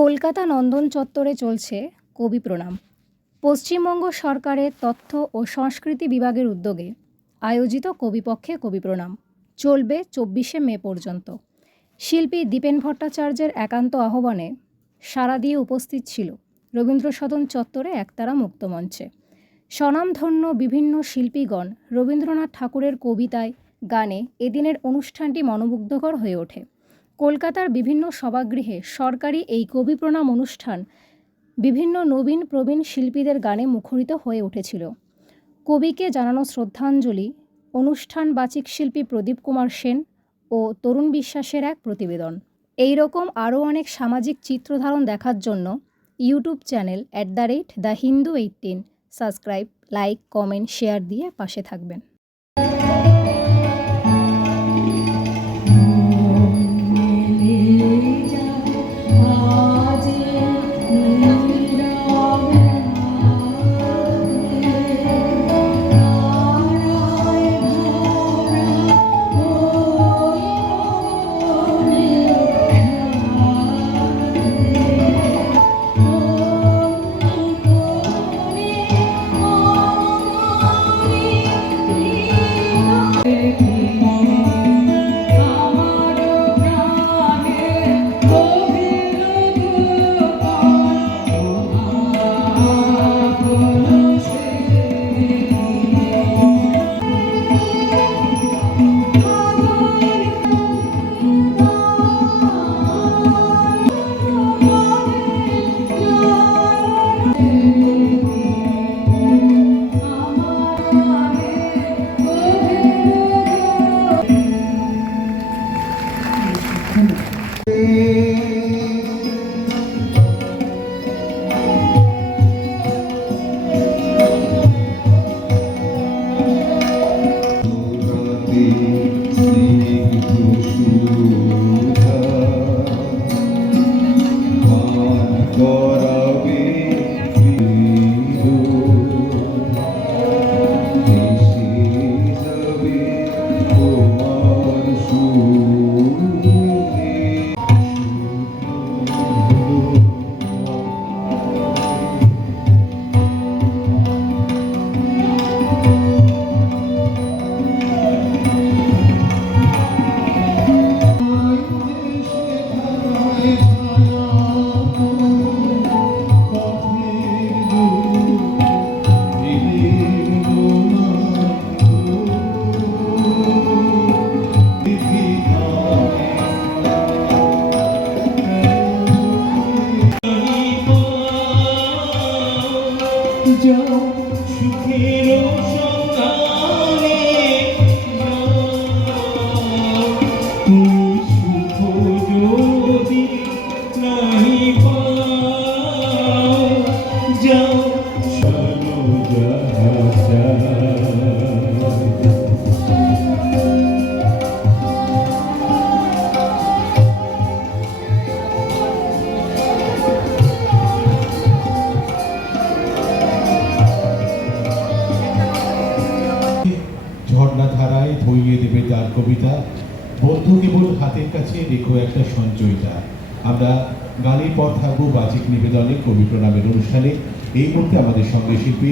কলকাতা নন্দন চত্বরে চলছে কবি প্রণাম। পশ্চিমবঙ্গ সরকারের তথ্য ও সংস্কৃতি বিভাগের উদ্যোগে আয়োজিত কবিপক্ষে কবি প্রণাম চলবে 24শে মে পর্যন্ত। শিল্পী দীপেন ভট্টাচার্যের একান্ত আহ্বানে সাড়া দিয়ে উপস্থিত ছিল রবীন্দ্র সদন চত্বরে একতারা মুক্তমঞ্চে। স্বনামধন্য বিভিন্ন শিল্পীগণ রবীন্দ্রনাথ ঠাকুরের কবিতায় গানে এদিনের অনুষ্ঠানটি মনোমুগ্ধকর হয়ে ওঠে। কলকাতার বিভিন্ন সভাগৃহে সরকারি এই কবি প্রণাম অনুষ্ঠান বিভিন্ন নবীন প্রবীণ শিল্পীদের গানে মুখরিত হয়ে উঠেছিল। কবিকে জানানো শ্রদ্ধাঞ্জলি অনুষ্ঠান বাচিক শিল্পী প্রদীপ কুমার সেন ও তরুণ বিশ্বাসের এক প্রতিবেদন। এই রকম আরও অনেক সামাজিক চিত্রধারণ দেখার জন্য YouTube channel @the Hindu 18 subscribe, like, comment, share দিয়ে পাশে থাকবেন। ঝর্ণাধারায় ধইয়ে দেবে তার কবিতা, বন্ধু কেবল হাতের কাছে রেখো একটা সঞ্চয়িতা। আমরা গানের পর থাকবো বাচিক নিবেদনে কবি প্রণামের অনুষ্ঠানে। এই মুহূর্তে আমাদের সঙ্গে শিল্পী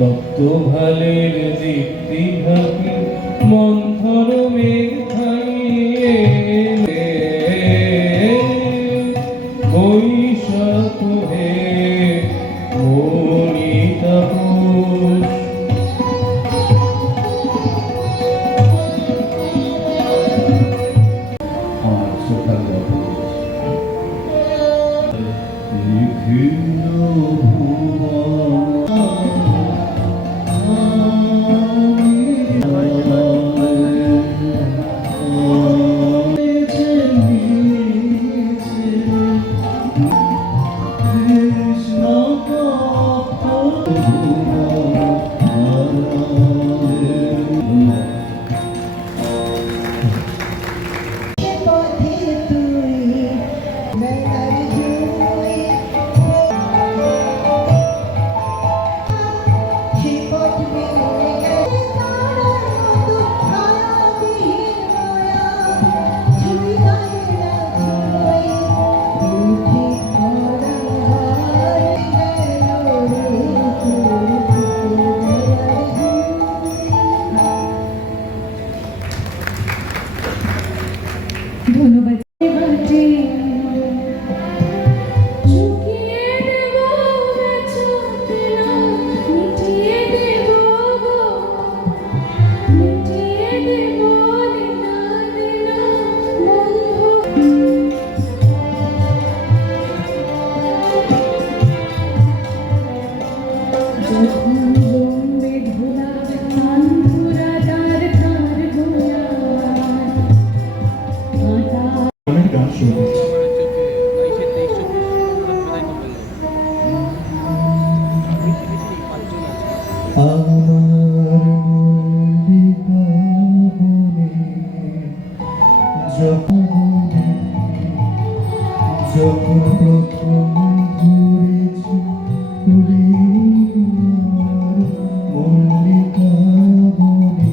তপ্তভালের দীপ্তি ঢাকে মন্থর মেঘ থামিয়ে বৈশাখ হে মনি তাপস। আমার শ্রদ্ধার বিভিন্ন ধন্যবাদ। অনেক গান শুনেছি। আমার মল্লিকা বনে যখন প্রথম ধরেছি ফুলে আমার মল্লিকা বনে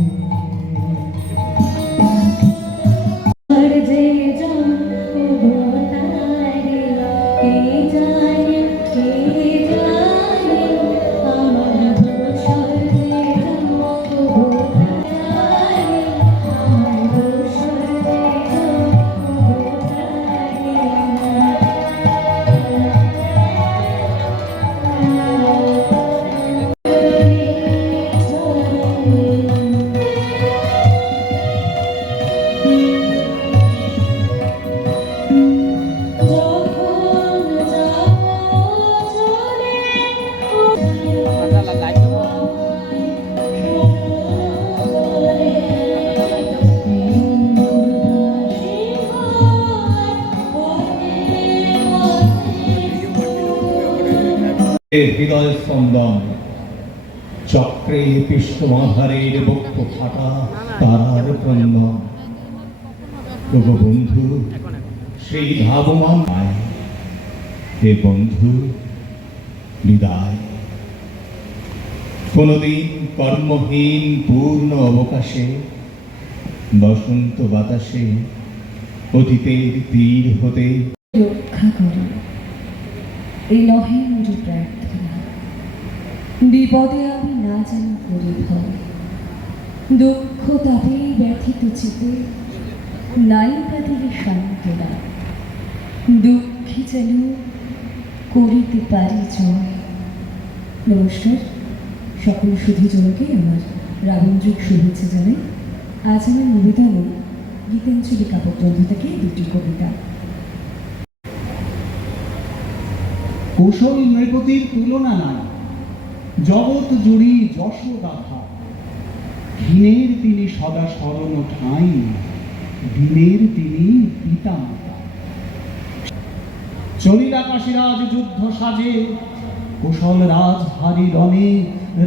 হৃদয় স্পন্দন চক্রে পিষ্টমাধারের বক্ষ ফাটা তারার ক্রন্দন। তবু বন্ধু সেই ধাবমান মায় হে বন্ধু বিদায়। কোনদিন কর্মহীন পূর্ণ অবকাশে বসন্ত বাতাসে অতীতের তীর হতে রক্ষা করো, এই নহে মোর প্রার্থনা। বিপদে আমি না জানি করি ভয়, দুঃখ তাতেই ব্যথিত চিতে নাই তাদের সান্ত্বনা। দুঃখী যেন করিতে পারি জয়। নমস্কার, সকল সুধীজনকে আমার রাবণযুগ শুভেচ্ছা জানাই। আজ আমার নিবেদনে গীতাঞ্জলি কাব্যগ্রন্থ থেকে দুটি কবিতা। কৌশল নৃপতির তুলনা নাই, জগৎ জুড়ি যশোগাথা। হীনের তিনি সদা স্মরণ ঠাঁই, দীনের তিনি পিতা মাতা। চলিল আকাশিরাজ যুদ্ধ সাজে, কৌশল রাজ হারি রণে।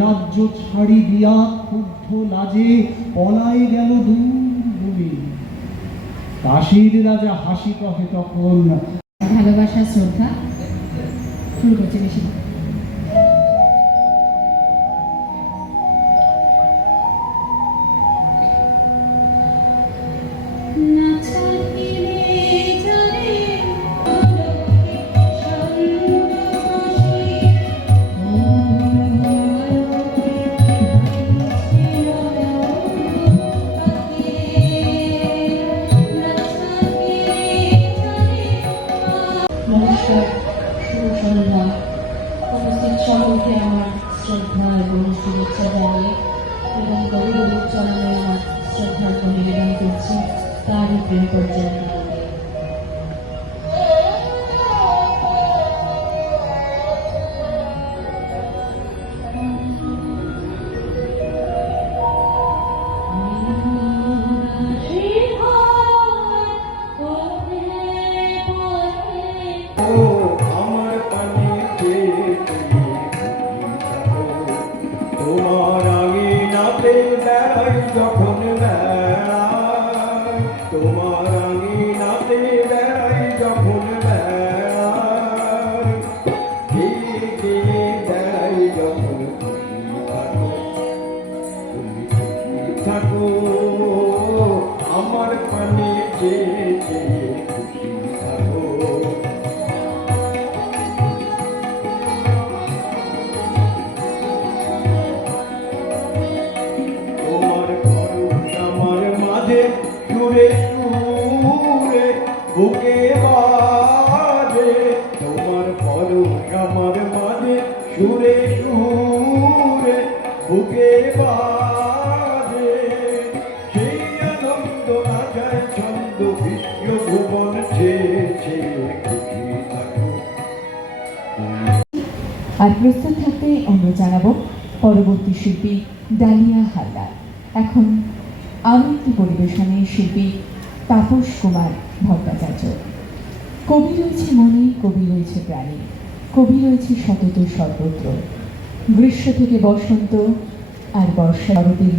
রাজ্য ছাড়ি দিয়া ক্ষুব্ধ লাজে, পলায় গেল দূর বনে। কাশীর রাজা হাসি কহে তখন, ভালোবাসা শ্রদ্ধা শুরু করছে বেশি। শুভেচ্ছা জানিয়ে এবং কবিগুরুর চরণে আমার শ্রদ্ধার্ঘ্য নিবেদন করছি তারই প্রেম পর্যায়ে। আমার পানে তোমার আঙিনাতে বেড়াই যখন বেড়াই, তোমার আঙিনাতে বেড়াই যখন বেড়াই, গিয়ে গিয়ে বেড়াই যখন তুমি থাকো আমার পানে চেয়ে চেয়ে খুশি থাকো। তোমার খরচ আমার মাঝে সুরে সুরে বুকে বাজে, তোমার খরচ আমার মাঝে সুরে সুরে বুকে বাজে, সেই আনন্দ আগায় ছন্দ বিশ্ব ভুবন চেয়ে চেয়ে খুশি থাকো। আর প্রস্তুত থাকতে আমরা জানাবো পরবর্তী শিল্পী ডালিয়া হালদার। এখন আবৃত্তি পরিবেশনে শিল্পী তাপস কুমার ভট্টাচার্য। কবি রয়েছে মনে, কবি রয়েছে প্রাণে, কবি রয়েছে সতত সর্বত্র। গ্রীষ্ম থেকে বসন্ত আর বর্ষা শরতের